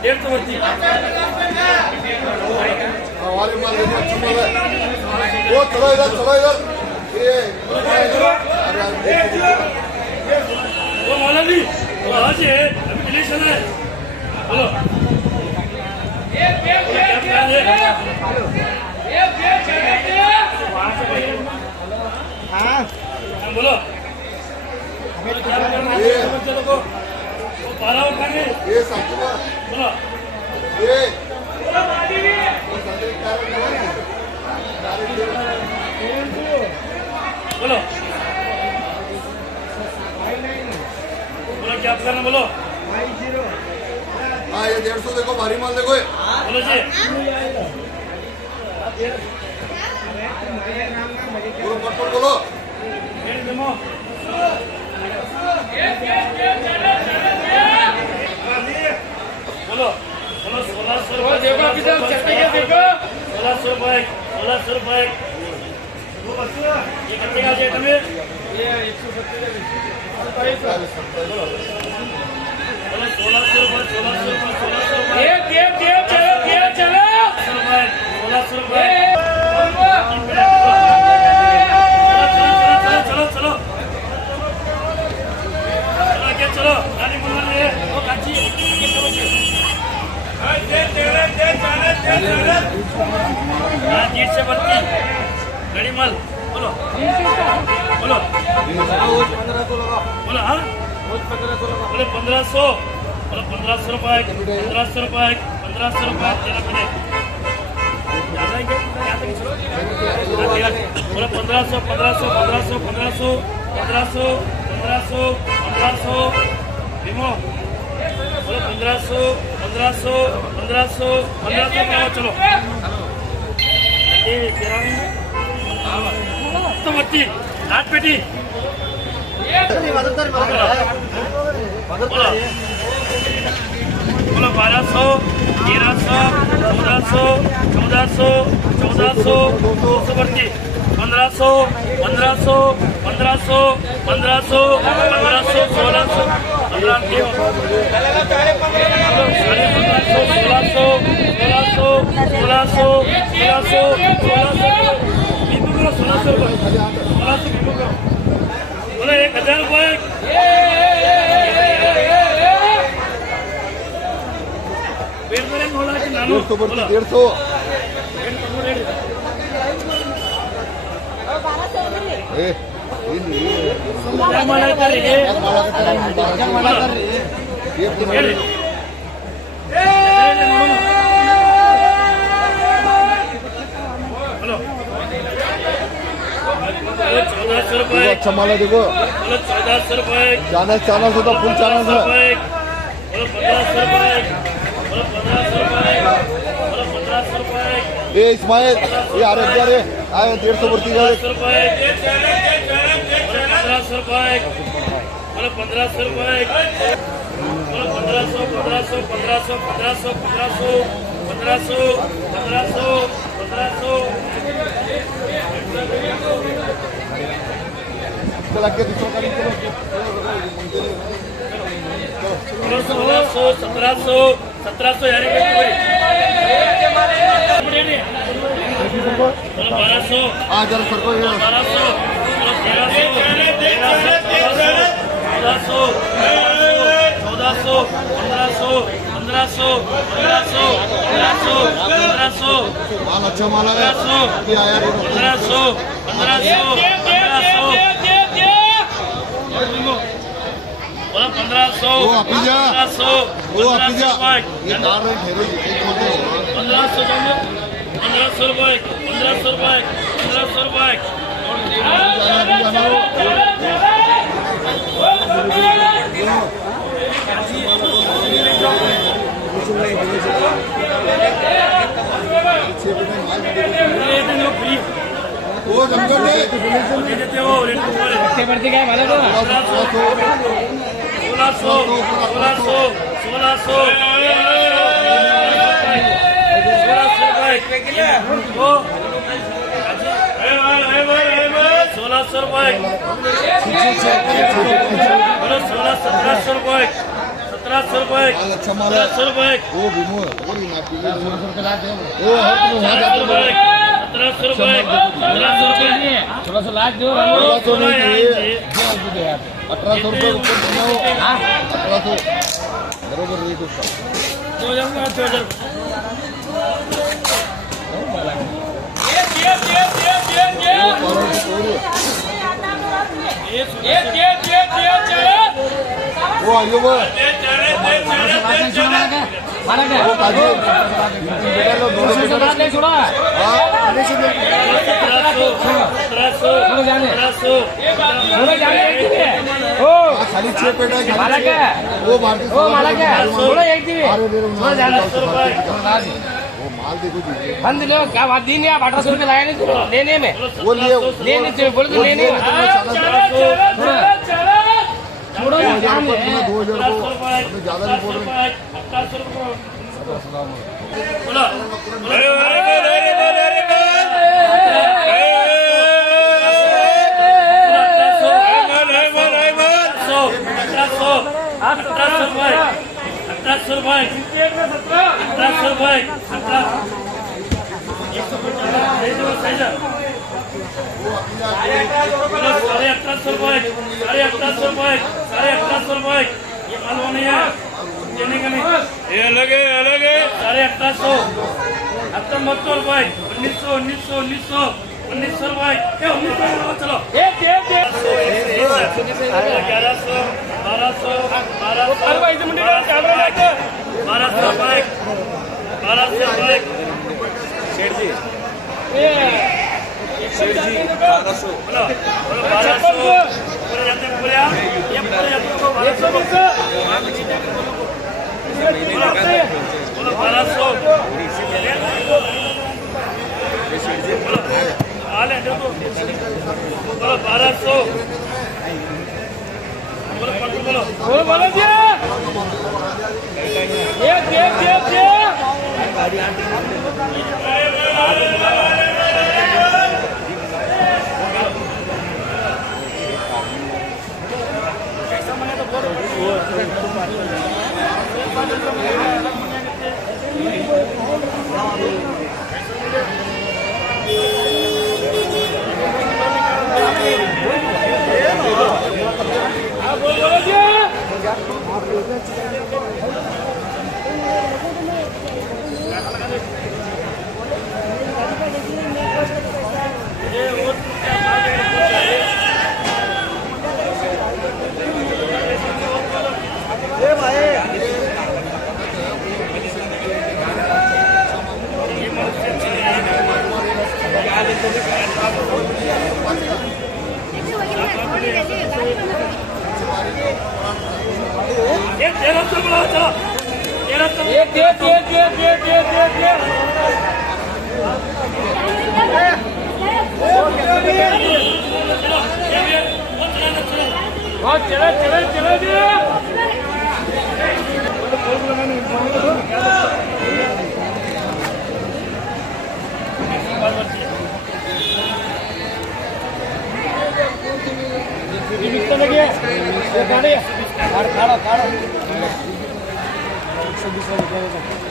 डेढ़ सौ बत्ती वो चलो इधर वो मौलाली वो आज है अभी दिल्ली चला है बोलो हाँ बोलो चलो को बारह उठाएंगे ये बोलो बोलो बोलो क्या करना बोलो हाँ ये 150 देखो भारी माल देखो बोलो जी बोलो पटपट बोलो बोलो बोलो 1600 रुपये देखो अभी तक देखो 1600 रुपये 1600 रुपये ये कितने का रेट है ये 170 बोलो 1600 रुपये 1600 रुपये 1600 रुपये चलो 1600 रुपये चलो चलो चलो गाड़ी बोल रही है वो काची से बढ़ती गाड़ी माल बोलो बोलो बोलो हाँ बोले 1500 बोलो 1500 रुपये 1500 रुपये 1500 रुपये तेरा मिले बोलो 1500 1500 1500 1500 1500 1500 1500 भीमो बोलो 1500 1500 1500 1500 चलो तो बत्ती आठ पेटी बोलो 1200 1300 1400 1400 1400 बत्ती 1500 1500 1500 1500 1500 1600 बोले 1000 रुपये डेढ़ सौ अच्छा माल है देखो 1400 रुपये चानस से तो फुल चानस है 1500 रुपये 1500 रुपये ये इस्माइल ये आ रहे आए 150 भर्ती का 1500 रुपये 1500 रुपये 1500 रुपये 1500 1500 1500 1500 1500 1500 चला के दूसरा गाड़ी चलो 1600 1700 1700 यार 1200 हाँ जरा सर को 1200 1500 माल अच्छा माल है अभी आया 1500 वो अपी जा ये कार रहे ठहरे 1500 रुपये 1500 रुपये 1500 रुपये वो समझो दे देते हो रेट ऊपर बढ़ती क्या मालूम है 1600 रुपये 1700 रुपये 1700 रुपये अच्छा माल है 1700 रुपये वो भीमो है वो नहीं नापी वो 1700 रुपये 1700 रुपये 1600 लाख दो 1800 रुपये ऊपर बनाओ 1800 बरोबर रेट उसका 2000 वो आइयो वो मारा क्या वो काजी बेटा लो दोनों के लाख नहीं छोड़ा हां 1700 जाने ओ खाली 6 पेट है मारा क्या वो भारतीय ओ मारा क्या छोड़ा एक दी अरे छोड़ा जाने वो माल देखो दीजिए बंद लो क्या बात दी नहीं आप 1800 रुपये लगाए नहीं लेने में वो लिए लेने से बोले तो लेने में छोड़ो ना जान ले 2000 को ज्यादा नहीं बोल रहे 1800 रुपये ये मालूम नहीं है देने का नहीं ये अलग है 1800 1900 रुपये 1900 रुपये 1900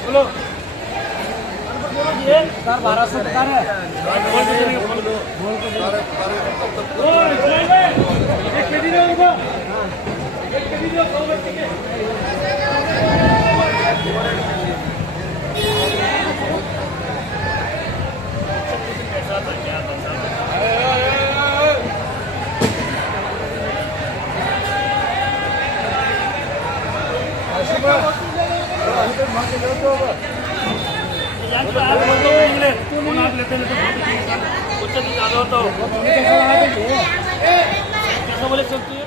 चलो 1200 बता रहे बोले